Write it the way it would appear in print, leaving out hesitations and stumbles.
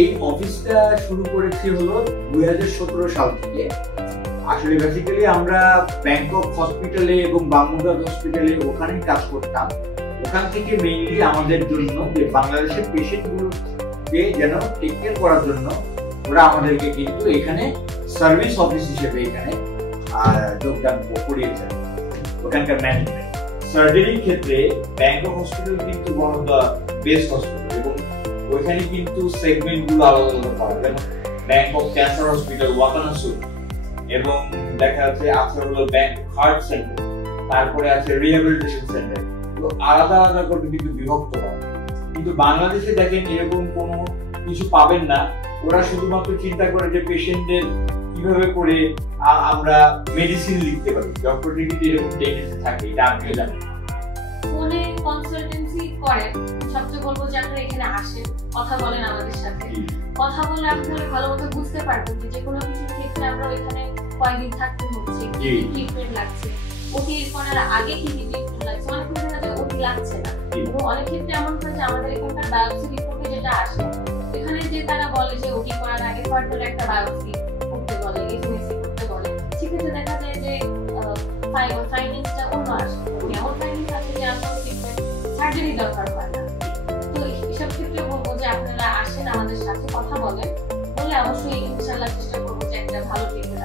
এই অফিসটা শুরু করেছি হলো 2017 সাল থেকে। আসলে বেসিক্যালি আমরা ব্যাংকক হসপিটালে এবং বাংমুদাদ হসপিটালে ওখানেই কাজ করতাম। ওখান থেকে মেইনলি আমাদের জন্য যে বাংলাদেশের পেশেন্টগুলোকে যেন টেক কেয়ার করার জন্য ওরা আমাদেরকে কিন্তু এখানে সার্ভিস অফিস হিসেবে এখানে যোগদান করিয়েছেন। ওখানকার ম্যানেজমেন্ট সার্জারির ক্ষেত্রে ব্যাংকক হসপিটাল কিন্তু one of the best hospital এবং ওইখানে কিন্তু সেগমেন্ট গুলো আলাদা আলাদা পাওয়া যায়। ব্যাংকক ক্যান্সার হসপিটাল ওয়াকানাসুর, এবং দেখা যাচ্ছে আছে হলো ব্যাংক হার্ট সেন্টার, তারপরে আছে রিহ্যাবিলিটেশন সেন্টার। তো আলাদা আলাদা করে কিন্তু বিভক্ত হয়। কিন্তু বাংলাদেশে দেখেন এরকম কোনো কিছু পাবেন না। ওরা শুধুমাত্র চিন্তা করে যে পেশেন্টদের কিভাবে করে আমরা মেডিসিন লিখতে পারি। ডক্টরের কিন্তু এরকম টেন্ডেন্সি থাকে, এটা আপনিও জানেন। ফোনে কনসালটেন্সি করেন, সবচেয়ে বলবো যে আপনারা এখানে আসেন, কথা বলেন আমাদের সাথে। কথা বলে আপনারা ভালো মতো বুঝতে পারবেন যে কোনো কিছুর ক্ষেত্রে আমরা ওইখানে কয়েকদিন থাকতে হচ্ছে, কি ট্রিটমেন্ট লাগছে, ওটি করার আগে কি ট্রিটমেন্ট লাগছে। অনেক ক্ষেত্রে দেখা যায় ওটি লাগছে না, এবং অনেক ক্ষেত্রে এমন হয় যে আমাদের এখানকার বায়োপসি রিপোর্টে যেটা আসে এখানে যে তারা বলে যে ওটি করার আগে ফার্দার একটা বায়োপসি করতে বলে, এসএমএসি করতে বলে, সেক্ষেত্রে দেখা যায় যে ফাইন্ডিংসটা অন্য আসে। এমন ফাইন্ডিংস আছে যে আসলে ট্রিটমেন্ট সার্জারি দরকার হয় না। তো এসব ক্ষেত্রে বলবো যে আপনারা আসেন, আমাদের সাথে কথা বলেন, বলে অবশ্যই ইনশাআল্লাহ চেষ্টা করবো যে একটা ভালো ট্রিটমেন্ট